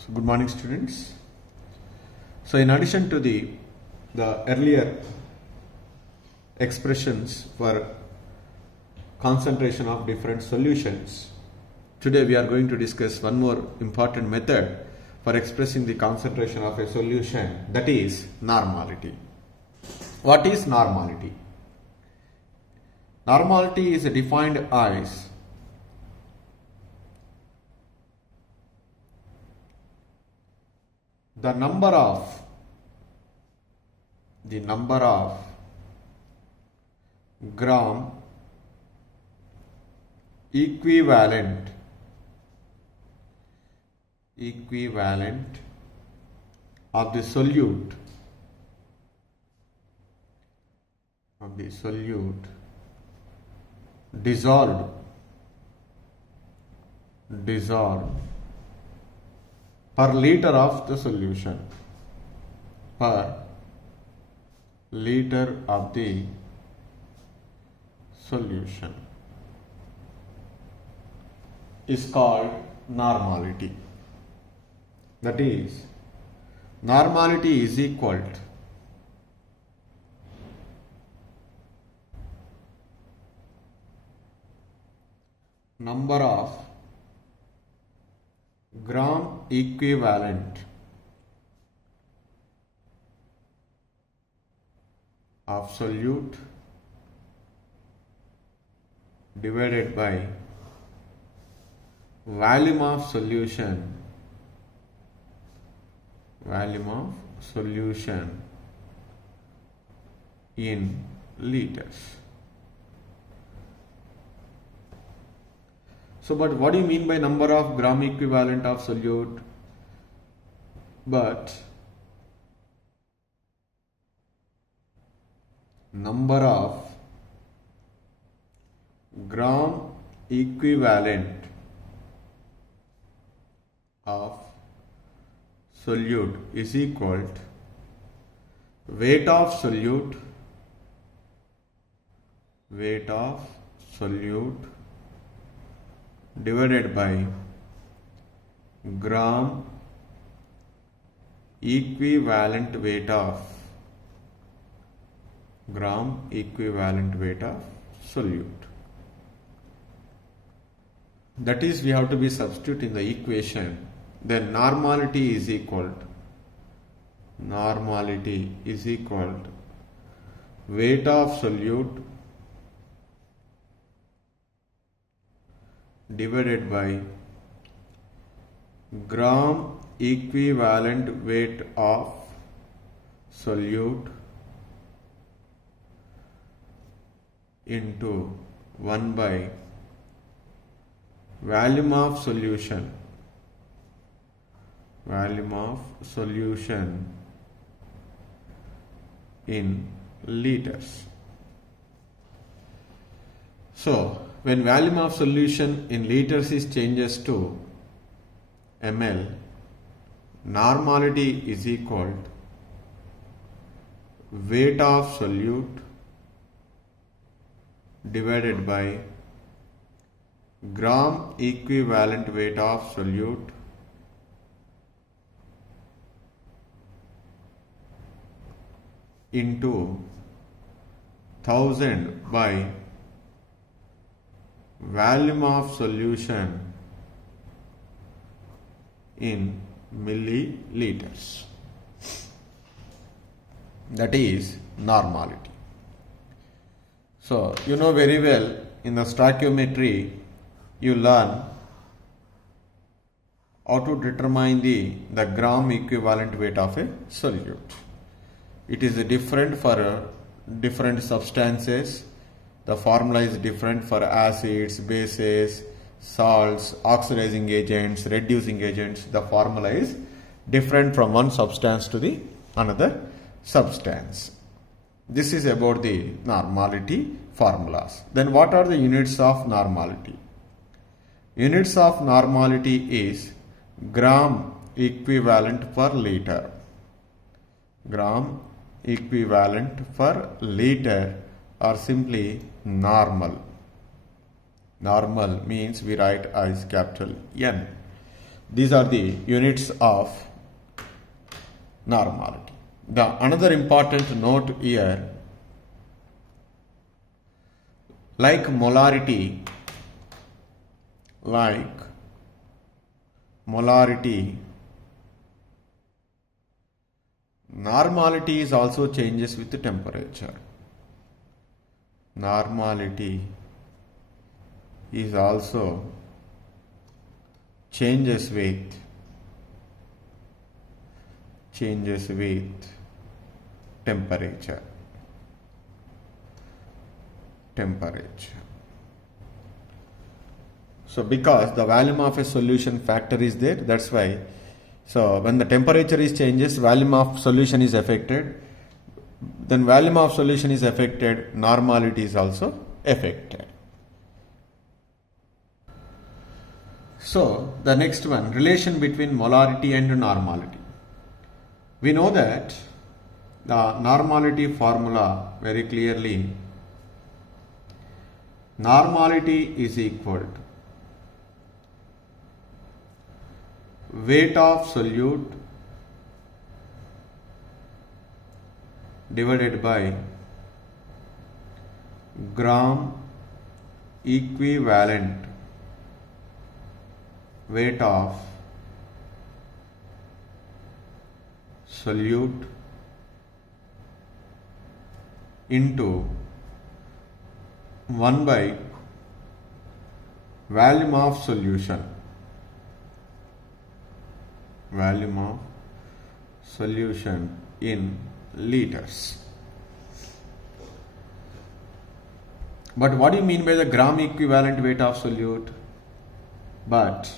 So good morning, students. So in addition to the earlier expressions for concentration of different solutions, today we are going to discuss one more important method for expressing the concentration of a solution, that is normality. What is normality? Normality is defined as the number of gram equivalent of the solute dissolved per liter of the solution, is called normality. That is, normality is equal to number of gram equivalent of solute divided by volume of solution in liters. So, but what do you mean by number of gram equivalent of solute? But number of gram equivalent of solute is equal to weight of solute divided by gram equivalent weight of solute. That is, we have to be substitute in the equation. Then normality is equal to weight of solute divided by gram equivalent weight of solute into 1 by volume of solution in liters. So when volume of solution in liters is changes to ml, normality is equal to weight of solute divided by gram equivalent weight of solute into 1000 by volume of solution in milliliters. That is normality. So you know very well, in the stoichiometry you learn how to determine the gram equivalent weight of a solute. It is different for different substances. The formula is different for acids, bases, salts, oxidizing agents, reducing agents. The formula is different from one substance to the another substance. This is about the normality formulas. Then what are the units of normality? Units of normality is gram equivalent per liter. Gram equivalent per liter, or simply normal. Normal means we write as capital N. These are the units of normality. The another important note here, like molarity, normality is also changes with the temperature. Normality is also changes with temperature. So because the volume of a solution factor is there, that's why. So when the temperature is changes, volume of solution is affected. Then volume of solution is affected, normality is also affected. So the next one, relation between molarity and normality. We know that the normality formula very clearly. Normality is equal to weight of solute divided by gram equivalent weight of solute into 1 by volume of solution. Volume of solution in liters. But what do you mean by the gram equivalent weight of solute? But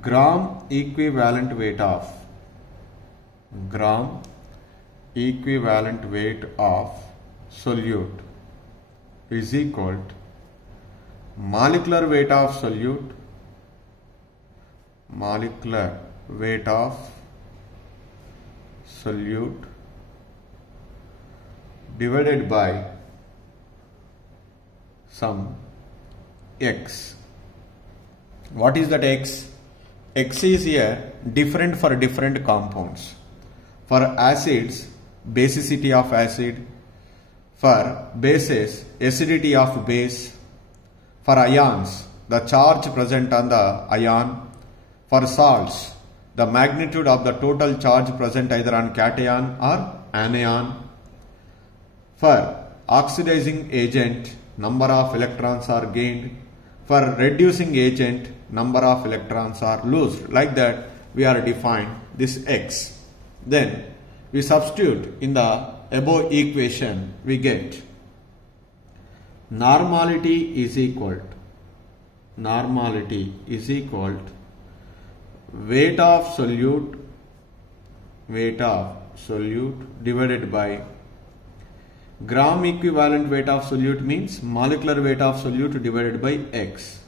gram equivalent weight of solute is equal to molecular weight of solute divided by some X. What is that X? X is here different for different compounds. For acids, basicity of acid. For bases, acidity of base. For ions, the charge present on the ion. For salts, the magnitude of the total charge present either on cation or anion. For oxidizing agent, number of electrons are gained. For reducing agent, number of electrons are lost. Like that, we are defined this X. Then we substitute in the above equation, we get normality is equal to weight of solute divided by gram equivalent weight of solute, means molecular weight of solute divided by X.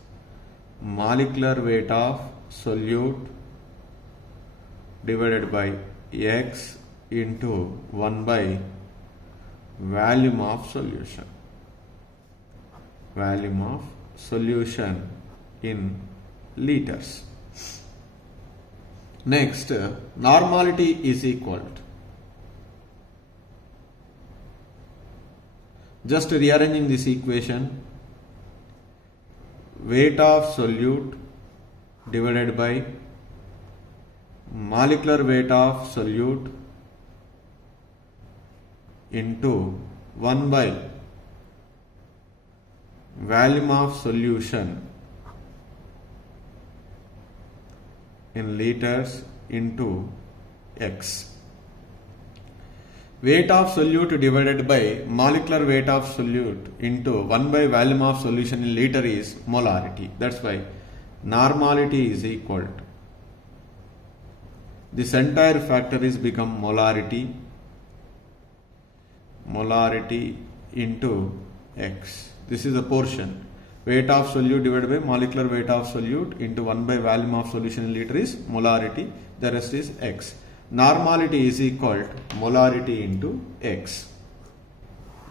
Molecular weight of solute divided by X into 1 by volume of solution. Volume of solution in liters. Next, normality is equal to, just rearranging this equation, weight of solute divided by molecular weight of solute into 1 by volume of solution in liters into X. Weight of solute divided by molecular weight of solute into 1 by volume of solution in liter is molarity. That's why normality is equal to, this entire factor is become molarity into X. This is a portion. Weight of solute divided by molecular weight of solute into 1 by volume of solution in liter is molarity. The rest is X. Normality is equal to molarity into X.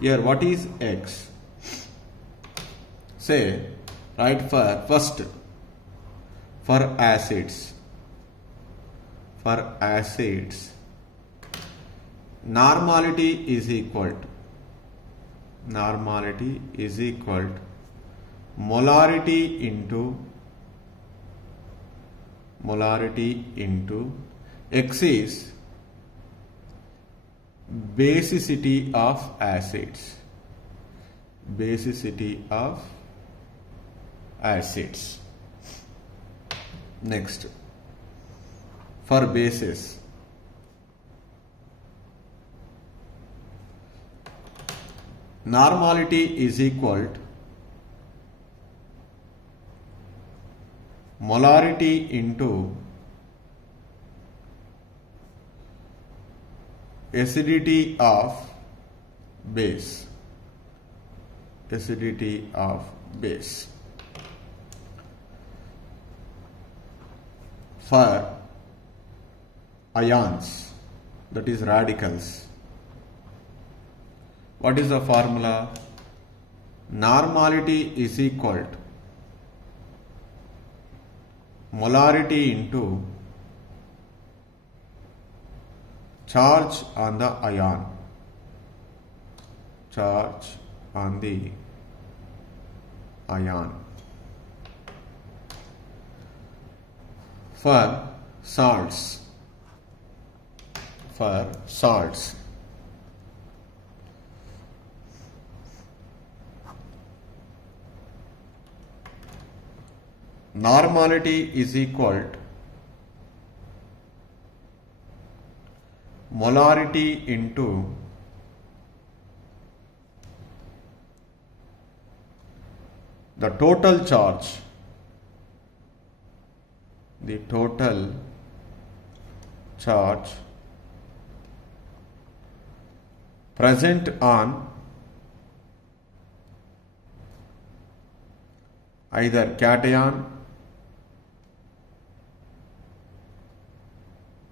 Here what is X? Say, right, for first for acids, normality is equal to molarity into X is basicity of acids. Next, for bases, normality is equal to molarity into acidity of base. For ions, that is radicals, what is the formula? Normality is equal to molarity into charge on the ion. For salts, normality is equal to molarity into the total charge present on either cation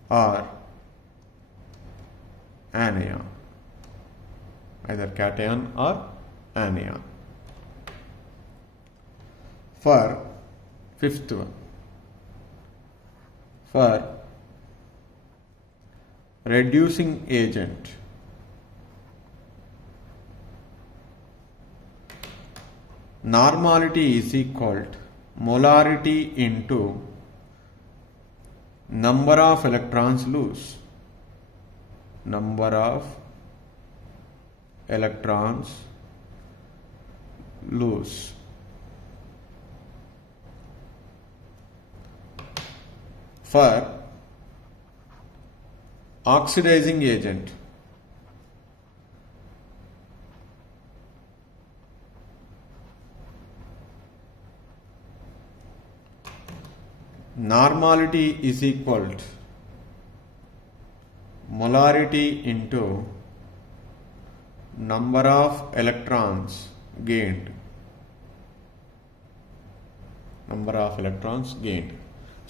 or anion. For fifth one, for reducing agent, normality is equal to molarity into number of electrons loose. For oxidizing agent, normality is equal to molarity into number of electrons gained.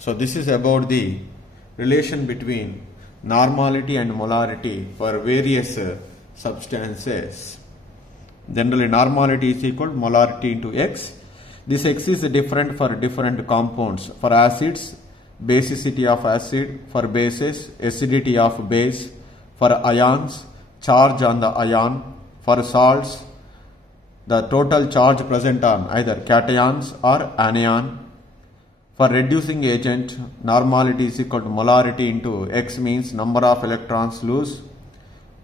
So this is about the relation between normality and molarity for various substances. Generally, normality is equal to molarity into X. This X is different for different compounds. For acids, basicity of acid. For bases, acidity of base. For ions, charge on the ion. For salts, the total charge present on either cations or anion. For reducing agent, normality is equal to molarity into X means number of electrons loose.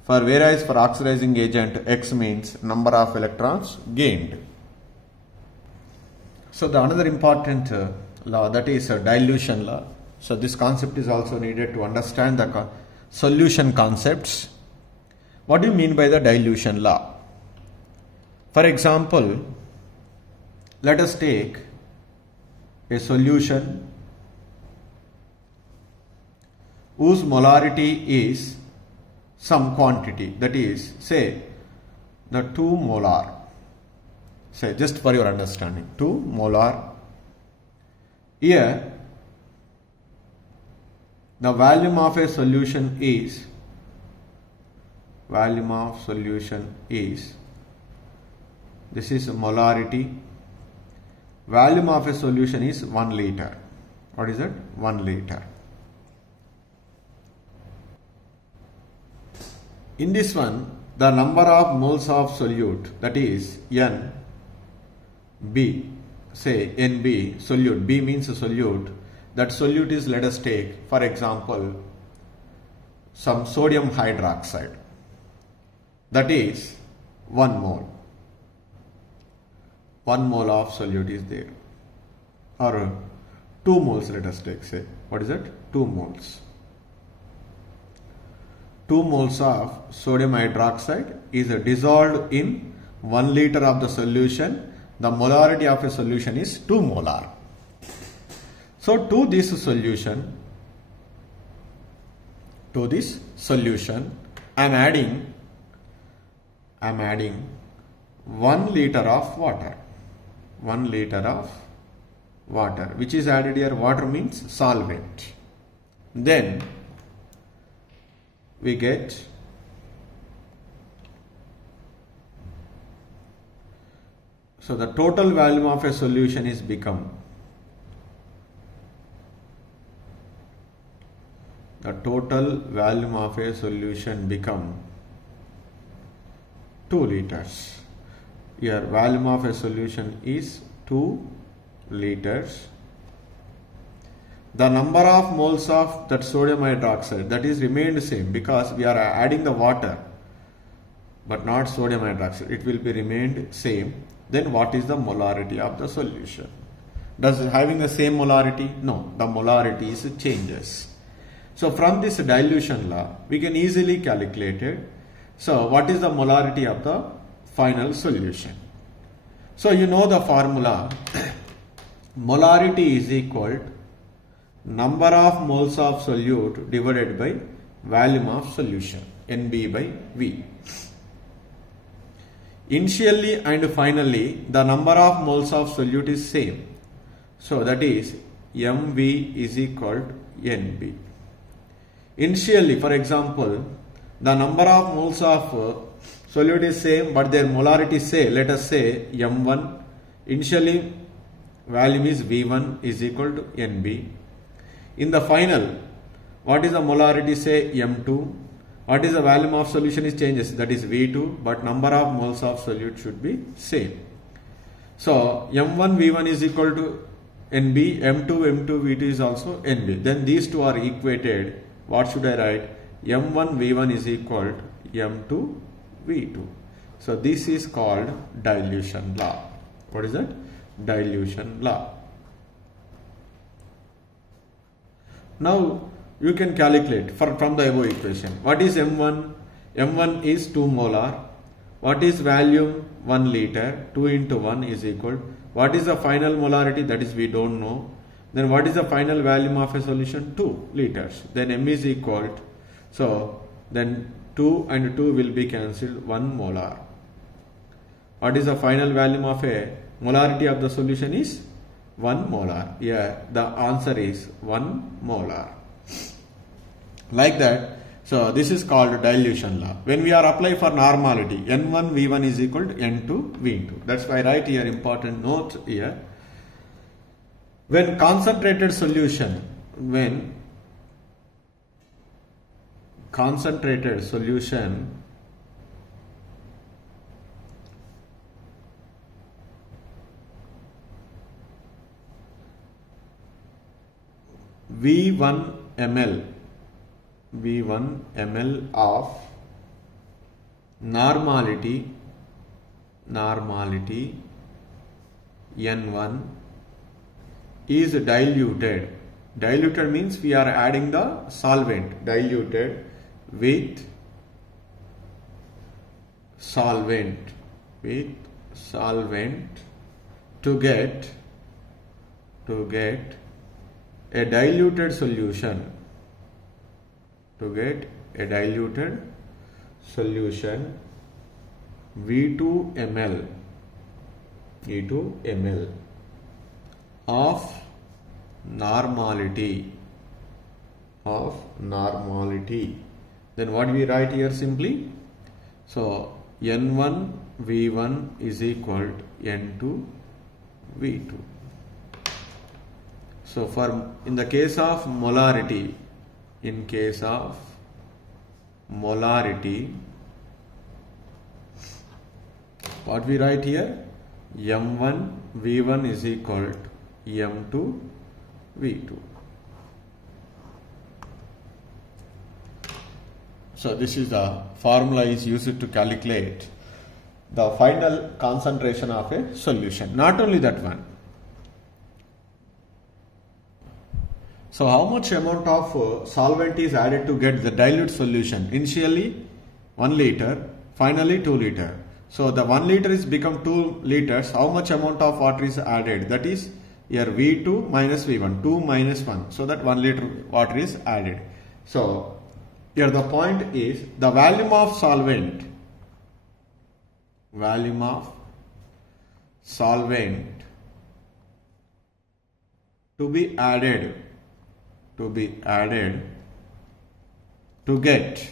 Whereas for oxidizing agent, X means number of electrons gained. So the another important law, that is dilution law. So this concept is also needed to understand the solution concepts. What do you mean by the dilution law? For example, let us take a solution whose molarity is some quantity, that is, say, the 2 molar. Say, just for your understanding, 2 molar. Here, the volume of a solution is, this is molarity. Volume of a solution is 1 liter. What is that? 1 liter. In this one, the number of moles of solute, that is N, B, say NB, solute, B means a solute. That solute is, let us take, for example, some sodium hydroxide. That is 1 mole. 1 mole of solute is there. Or 2 moles, let us take, say. What is that? 2 moles. 2 moles of sodium hydroxide is dissolved in 1 liter of the solution. The molarity of a solution is 2 molar. So to this solution, I am adding 1 liter of water. 1 liter of water, which is added here. Water means solvent. Then we get so the total volume of a solution is become the total volume of a solution become 2 liters. Here volume of a solution is 2 liters. The number of moles of that sodium hydroxide, that is remained same because we are adding the water but not sodium hydroxide. It will be remained same. Then what is the molarity of the solution? Does it having the same molarity? No, the molarity is changes. So from this dilution law, we can easily calculate it. So what is the molarity of the final solution? So you know the formula. Molarity is equal to number of moles of solute divided by volume of solution, NB by V. Initially and finally, the number of moles of solute is same. So that is MV is equal to NB. Initially, for example, the number of moles of solute is same, but their molarity say, let us say M1. Initially, volume is V1 is equal to NB. In the final, what is the molarity, say M2? What is the volume of solution is changes, that is V2, but number of moles of solute should be same. So M1 V1 is equal to NB, M2 V2 is also NB. Then these two are equated. What should I write? M1 V1 is equal to M2 V2. So this is called dilution law. What is that? Dilution law. Now you can calculate from the above equation. What is M1? M1 is 2 molar. What is volume? 1 liter. 2 into 1 is equal. What is the final molarity? That is we don't know. Then what is the final volume of a solution? 2 liters. Then M is equal to, so then 2 and 2 will be cancelled, 1 molar. What is the final volume of a molarity of the solution is 1 molar. Yeah, the answer is 1 molar. Like that. So this is called dilution law. When we are applying for normality, N1 V1 is equal to N2 V2. That's why I write here important note here. When concentrated solution V1 ml of normality N1 is diluted. Diluted means we are adding the solvent. Diluted with solvent to get a diluted solution. V2 ml of normality. Then what we write here simply? So N1 V1 is equal to N2 V2. So in the case of molarity, what we write here? M1 V1 is equal to M2 V2. So this is the formula is used to calculate the final concentration of a solution. Not only that one. So how much amount of solvent is added to get the dilute solution? Initially 1 liter, finally 2 liter. So the 1 liter is become 2 liters. How much amount of water is added? That is here V2 minus V1, 2 minus 1. So that 1 liter water is added. So here the point is the volume of solvent to be added to get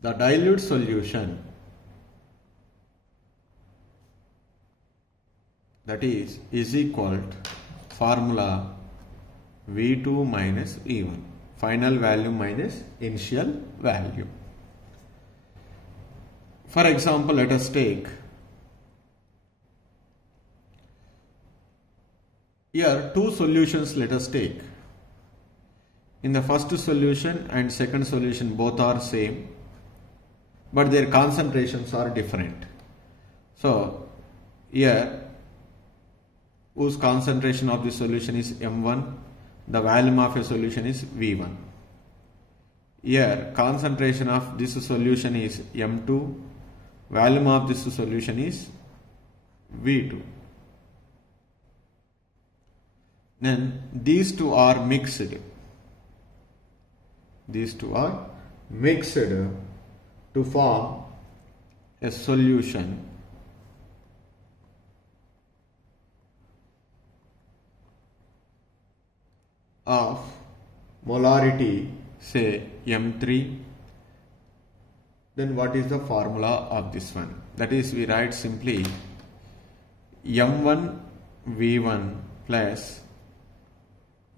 the dilute solution, that is equal to formula V2 minus E1, final value minus initial value. For example, let us take here 2 solutions. Let us take. In the first solution and second solution both are same, but their concentrations are different. So here whose concentration of the solution is M1, the volume of a solution is V1. Here concentration of this solution is M2, volume of this solution is V2. Then these two are mixed. To form a solution of molarity, say M3. Then what is the formula of this one? That is, we write simply M1 V1 plus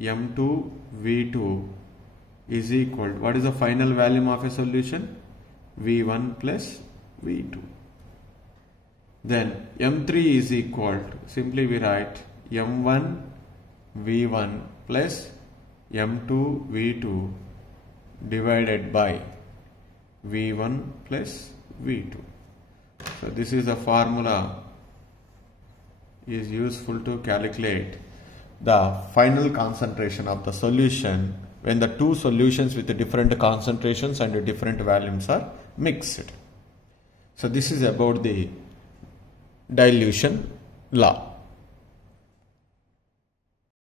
M2 V2 is equal to, what is the final volume of a solution? V1 plus V2. Then M3 is equal to, simply we write M1 V1 plus M2 V2 divided by V1 plus V2. So this is the formula is useful to calculate the final concentration of the solution when the 2 solutions with different concentrations and different volumes are mixed. So this is about the dilution law.